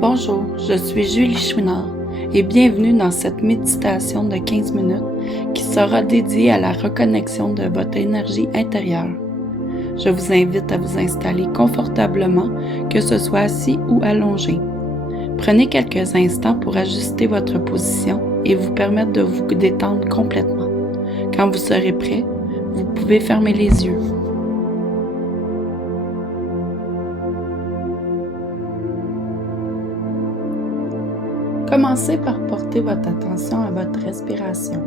Bonjour, je suis Julie Chouinard et bienvenue dans cette méditation de 15 minutes qui sera dédiée à la reconnexion de votre énergie intérieure. Je vous invite à vous installer confortablement, que ce soit assis ou allongé. Prenez quelques instants pour ajuster votre position et vous permettre de vous détendre complètement. Quand vous serez prêt, vous pouvez fermer les yeux. Commencez par porter votre attention à votre respiration.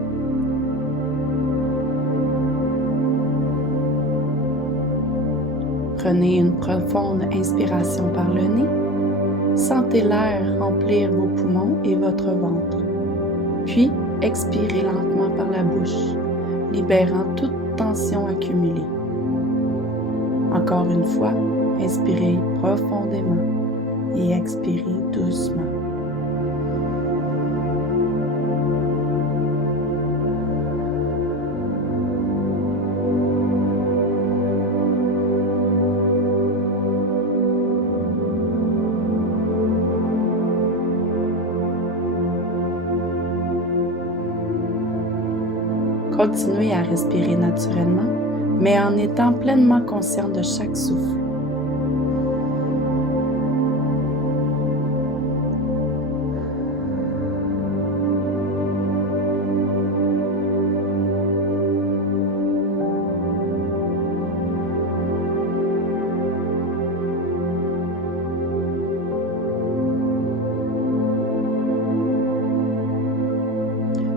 Prenez une profonde inspiration par le nez. Sentez l'air remplir vos poumons et votre ventre. Puis, expirez lentement par la bouche, libérant toute tension accumulée. Encore une fois, inspirez profondément et expirez doucement. Continuez à respirer naturellement, mais en étant pleinement conscient de chaque souffle.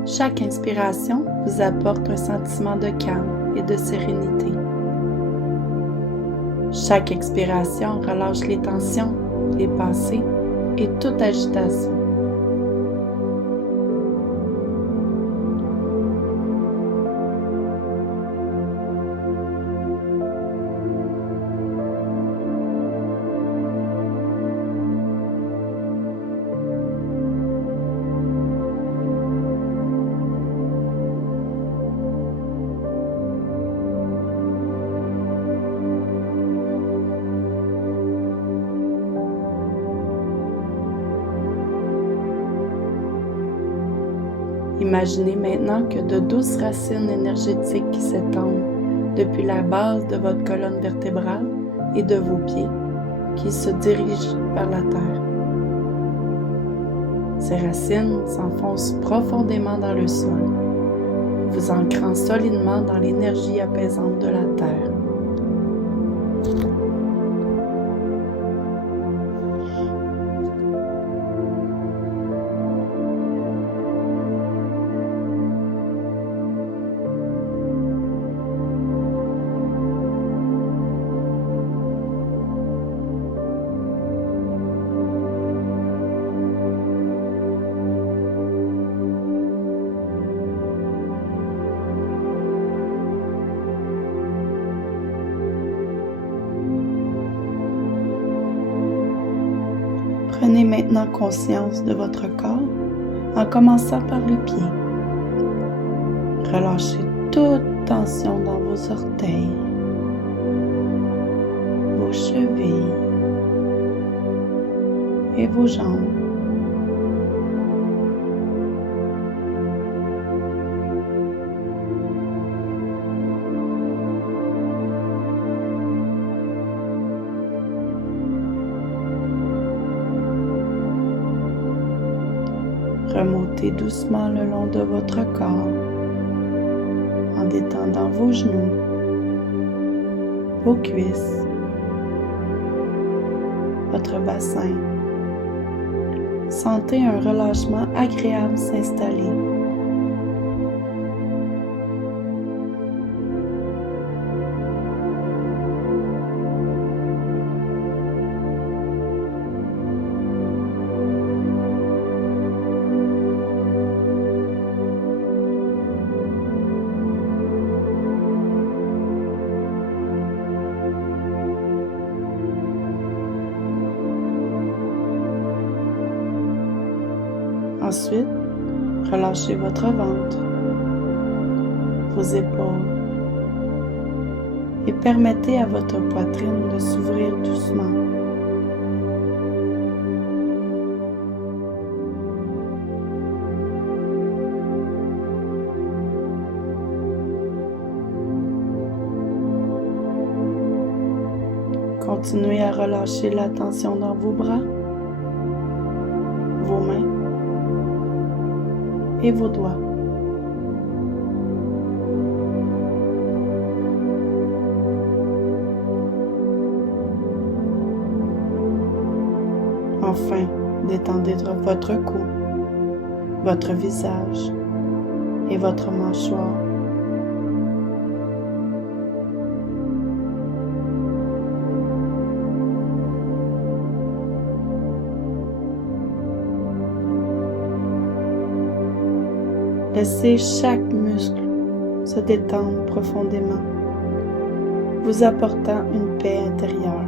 Chaque inspiration vous apporte un sentiment de calme et de sérénité. Chaque expiration relâche les tensions, les pensées et toute agitation. Imaginez maintenant que de douces racines énergétiques qui s'étendent depuis la base de votre colonne vertébrale et de vos pieds qui se dirigent vers la terre. Ces racines s'enfoncent profondément dans le sol, vous ancrant solidement dans l'énergie apaisante de la terre. Prenez maintenant conscience de votre corps en commençant par les pieds. Relâchez toute tension dans vos orteils, vos chevilles et vos jambes. Remontez doucement le long de votre corps en détendant vos genoux, vos cuisses, votre bassin. Sentez un relâchement agréable s'installer. Ensuite, relâchez votre ventre, vos épaules et permettez à votre poitrine de s'ouvrir doucement. Continuez à relâcher la tension dans vos bras, vos mains et vos doigts. Enfin, détendez votre cou, votre visage et votre mâchoire. Laissez chaque muscle se détendre profondément, vous apportant une paix intérieure.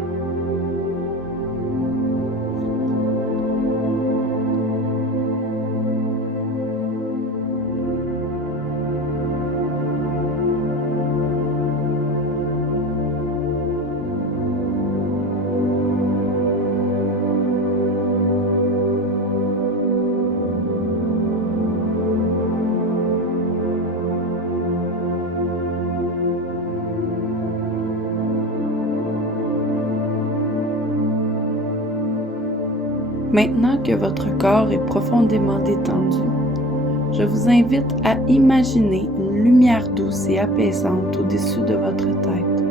Maintenant que votre corps est profondément détendu, je vous invite à imaginer une lumière douce et apaisante au-dessus de votre tête.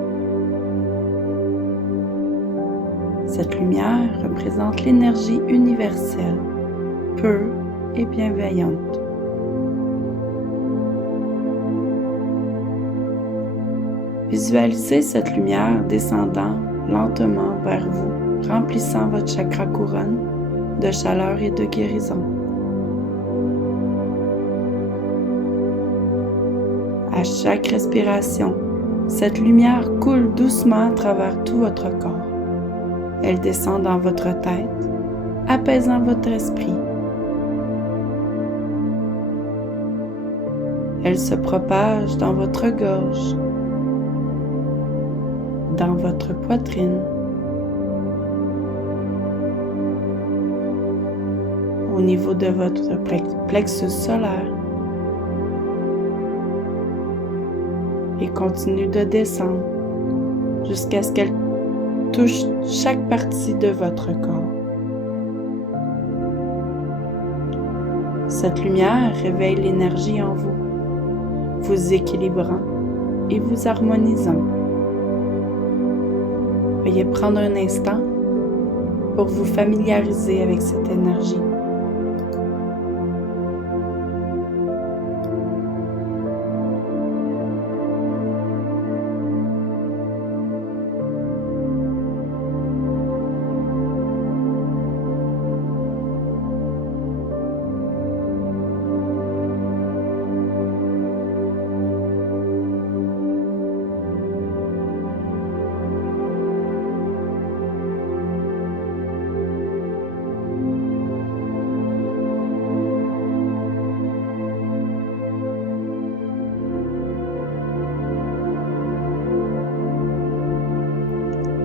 Cette lumière représente l'énergie universelle, pure et bienveillante. Visualisez cette lumière descendant lentement vers vous, remplissant votre chakra couronne de chaleur et de guérison. À chaque respiration, cette lumière coule doucement à travers tout votre corps. Elle descend dans votre tête, apaisant votre esprit. Elle se propage dans votre gorge, dans votre poitrine, au niveau de votre plexus solaire et continue de descendre jusqu'à ce qu'elle touche chaque partie de votre corps. Cette lumière réveille l'énergie en vous, vous équilibrant et vous harmonisant. Veuillez prendre un instant pour vous familiariser avec cette énergie.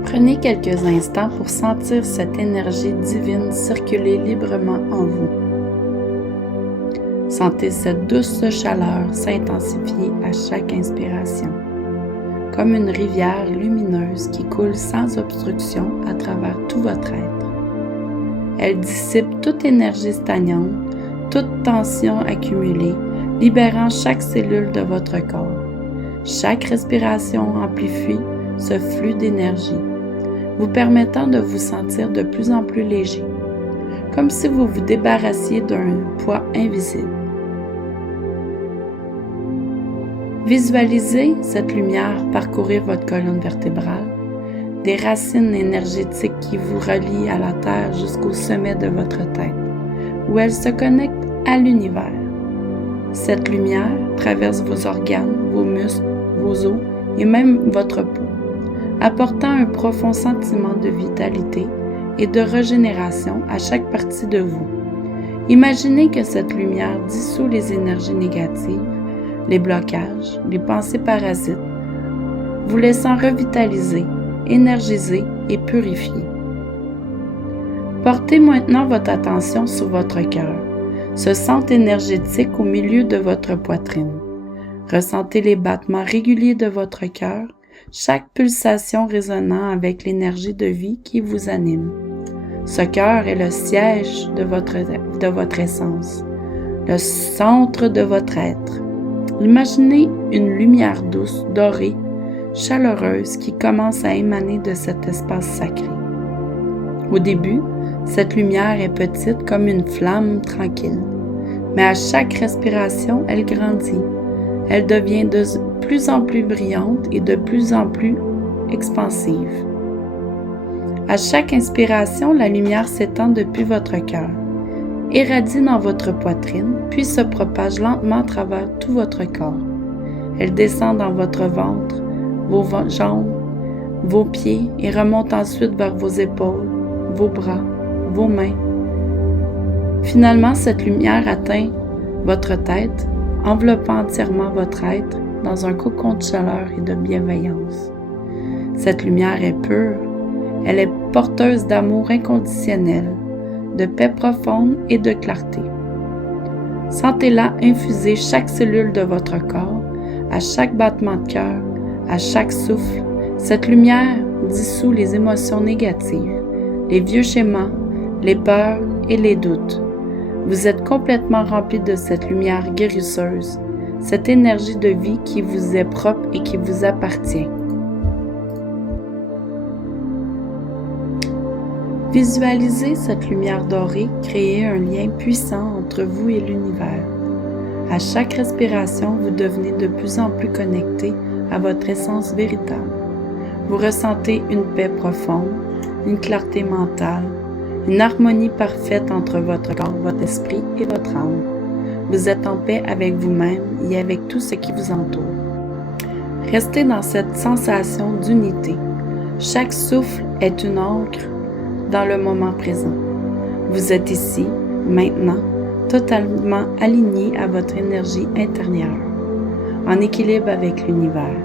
Prenez quelques instants pour sentir cette énergie divine circuler librement en vous. Sentez cette douce chaleur s'intensifier à chaque inspiration, comme une rivière lumineuse qui coule sans obstruction à travers tout votre être. Elle dissipe toute énergie stagnante, toute tension accumulée, libérant chaque cellule de votre corps. Chaque respiration amplifie ce flux d'énergie, vous permettant de vous sentir de plus en plus léger, comme si vous vous débarrassiez d'un poids invisible. Visualisez cette lumière parcourir votre colonne vertébrale, des racines énergétiques qui vous relient à la Terre jusqu'au sommet de votre tête, où elle se connecte à l'univers. Cette lumière traverse vos organes, vos muscles, vos os et même votre peau, apportant un profond sentiment de vitalité et de régénération à chaque partie de vous. Imaginez que cette lumière dissout les énergies négatives, les blocages, les pensées parasites, vous laissant revitaliser, énergiser et purifier. Portez maintenant votre attention sur votre cœur, ce centre énergétique au milieu de votre poitrine. Ressentez les battements réguliers de votre cœur, chaque pulsation résonnant avec l'énergie de vie qui vous anime. Ce cœur est le siège de votre essence, le centre de votre être. Imaginez une lumière douce, dorée, chaleureuse qui commence à émaner de cet espace sacré. Au début, cette lumière est petite comme une flamme tranquille, mais à chaque respiration, elle grandit. Elle devient de plus en plus brillante et de plus en plus expansive. À chaque inspiration, la lumière s'étend depuis votre cœur, irradie dans votre poitrine, puis se propage lentement à travers tout votre corps. Elle descend dans votre ventre, vos jambes, vos pieds et remonte ensuite vers vos épaules, vos bras, vos mains. Finalement, cette lumière atteint votre tête, enveloppant entièrement votre être dans un cocon de chaleur et de bienveillance. Cette lumière est pure, elle est porteuse d'amour inconditionnel, de paix profonde et de clarté. Sentez-la infuser chaque cellule de votre corps, à chaque battement de cœur, à chaque souffle. Cette lumière dissout les émotions négatives, les vieux schémas, les peurs et les doutes. Vous êtes complètement rempli de cette lumière guérisseuse, cette énergie de vie qui vous est propre et qui vous appartient. Visualisez cette lumière dorée créer un lien puissant entre vous et l'univers. À chaque respiration, vous devenez de plus en plus connecté à votre essence véritable. Vous ressentez une paix profonde, une clarté mentale, une harmonie parfaite entre votre corps, votre esprit et votre âme. Vous êtes en paix avec vous-même et avec tout ce qui vous entoure. Restez dans cette sensation d'unité. Chaque souffle est une ancre dans le moment présent. Vous êtes ici, maintenant, totalement aligné à votre énergie intérieure, en équilibre avec l'univers.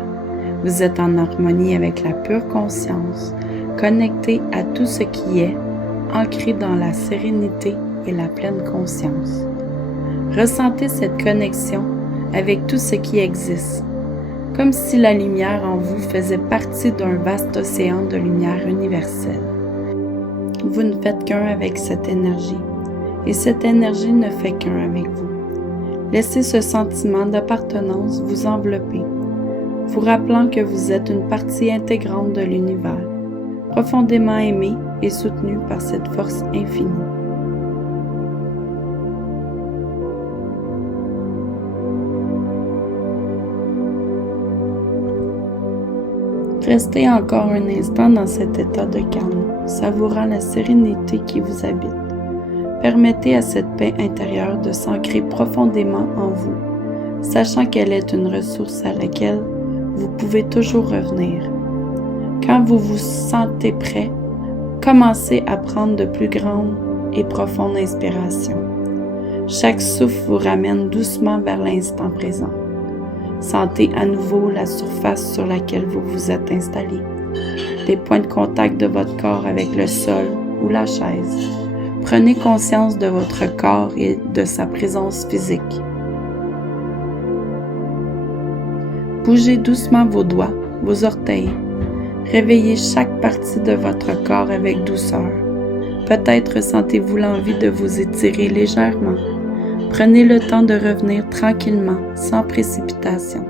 Vous êtes en harmonie avec la pure conscience, connecté à tout ce qui est, ancré dans la sérénité et la pleine conscience. Ressentez cette connexion avec tout ce qui existe, comme si la lumière en vous faisait partie d'un vaste océan de lumière universelle. Vous ne faites qu'un avec cette énergie, et cette énergie ne fait qu'un avec vous. Laissez ce sentiment d'appartenance vous envelopper, vous rappelant que vous êtes une partie intégrante de l'univers, profondément aimé et soutenu par cette force infinie. Restez encore un instant dans cet état de calme, savourant la sérénité qui vous habite. Permettez à cette paix intérieure de s'ancrer profondément en vous, sachant qu'elle est une ressource à laquelle vous pouvez toujours revenir. Quand vous vous sentez prêt, commencez à prendre de plus grandes et profondes inspirations. Chaque souffle vous ramène doucement vers l'instant présent. Sentez à nouveau la surface sur laquelle vous vous êtes installé, les points de contact de votre corps avec le sol ou la chaise. Prenez conscience de votre corps et de sa présence physique. Bougez doucement vos doigts, vos orteils. Réveillez chaque partie de votre corps avec douceur. Peut-être ressentez-vous l'envie de vous étirer légèrement. Prenez le temps de revenir tranquillement, sans précipitation.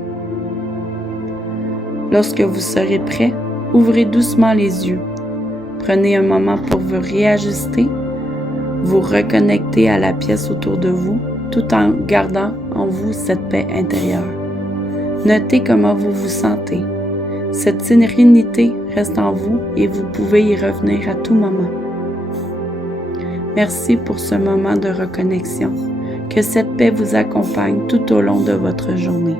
Lorsque vous serez prêt, ouvrez doucement les yeux. Prenez un moment pour vous réajuster, vous reconnecter à la pièce autour de vous, tout en gardant en vous cette paix intérieure. Notez comment vous vous sentez. Cette sérénité reste en vous et vous pouvez y revenir à tout moment. Merci pour ce moment de reconnexion. Que cette paix vous accompagne tout au long de votre journée.